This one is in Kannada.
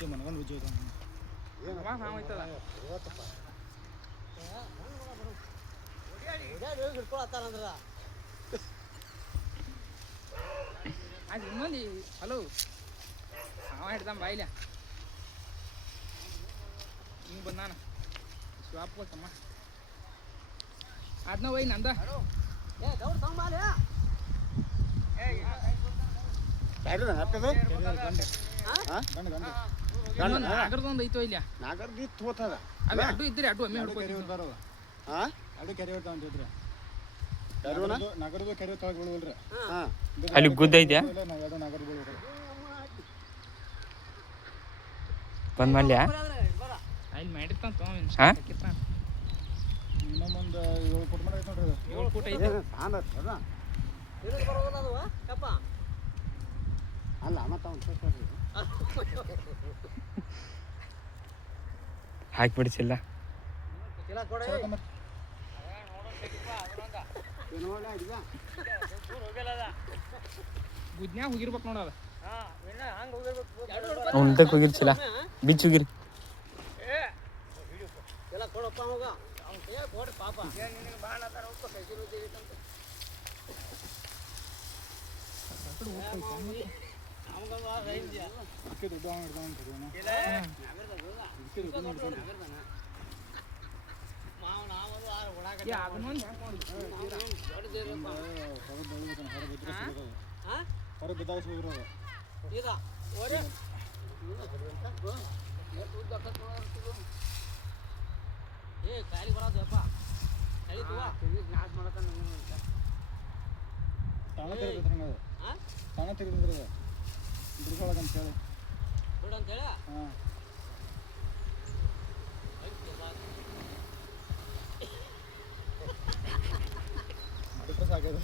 ಉಚ್ಚ ಮನಗಂಡು ಉಜ್ಜು ಅದು ಇನ್ನೊಂದು ಹಲೋ ಅವ ಹಿಡ್ದಾನ ಬಾಯಿಲ್ಲ ಹಿಂಗೆ ಬಂದಾನ ಸ್ವಾಪ್ ತಮ್ಮ ಅದನ್ನ ಒಯ್ ನಂದ ನಾಗರದೊಂದು ಐತೋ ಇಲ್ಲ ನಾಗರ್ದು ಇತ್ತು ಹೋತದ ಅವೇ ಅಡ್ಡು ಇದ್ರಿ ಅಡ್ಡು ಒಮ್ಮೆ ಹಿಡ್ಕೊಂಡು ಅಡು ಕೆರೆ ಇರ್ತಾವ ಅಂತಿದ್ರಿ ನಗರದು ಕೆರೆ ತೊಳಗೆ ಬೀಳುವಲ್ರಿ ಅಲ್ಲಿ ಗುದ್ದ ಐತ್ಯಾ ನಾವು ಎರಡು ನಗರ ಬೀಳುವ ಬಂದ್ ಮಾಡ್ಲ್ಯಾ ಅಲ್ಲಿ ಮಾಡಿರ್ತಾನ ಇನ್ನೊಂದು 7 ಫುಟ್ ಮಾಡಿ ಐತೆ ನೋಡ್ರಿ 7 ಫುಟ್ ಐತೆ ಅಲ್ಲ ಮತ್ತೆ ಹಾಕಿಬಿಡಿಸಿಲ್ಲ ಗುದ್ನ್ಯಾಗ ಹೋಗಿರ್ಬೇಕು ನೋಡೋದು ಉಂಟಕ್ಕೆ ಹೋಗಿರ್ಸಿಲ್ಲ ಬಿಚ್ಚು ಹೋಗಿರಿ ಹೊರ ಬಿದ್ದಾಗ ಹೋಗಿರೋದು ತಾಣ ತೆಗೆದಿದ್ರಿ ಬಿಡ್ಕೊಳಕಂತ ಹೇಳಿ ಹಾಂ ಡಿಪ್ರೆಸ್ ಆಗೋದು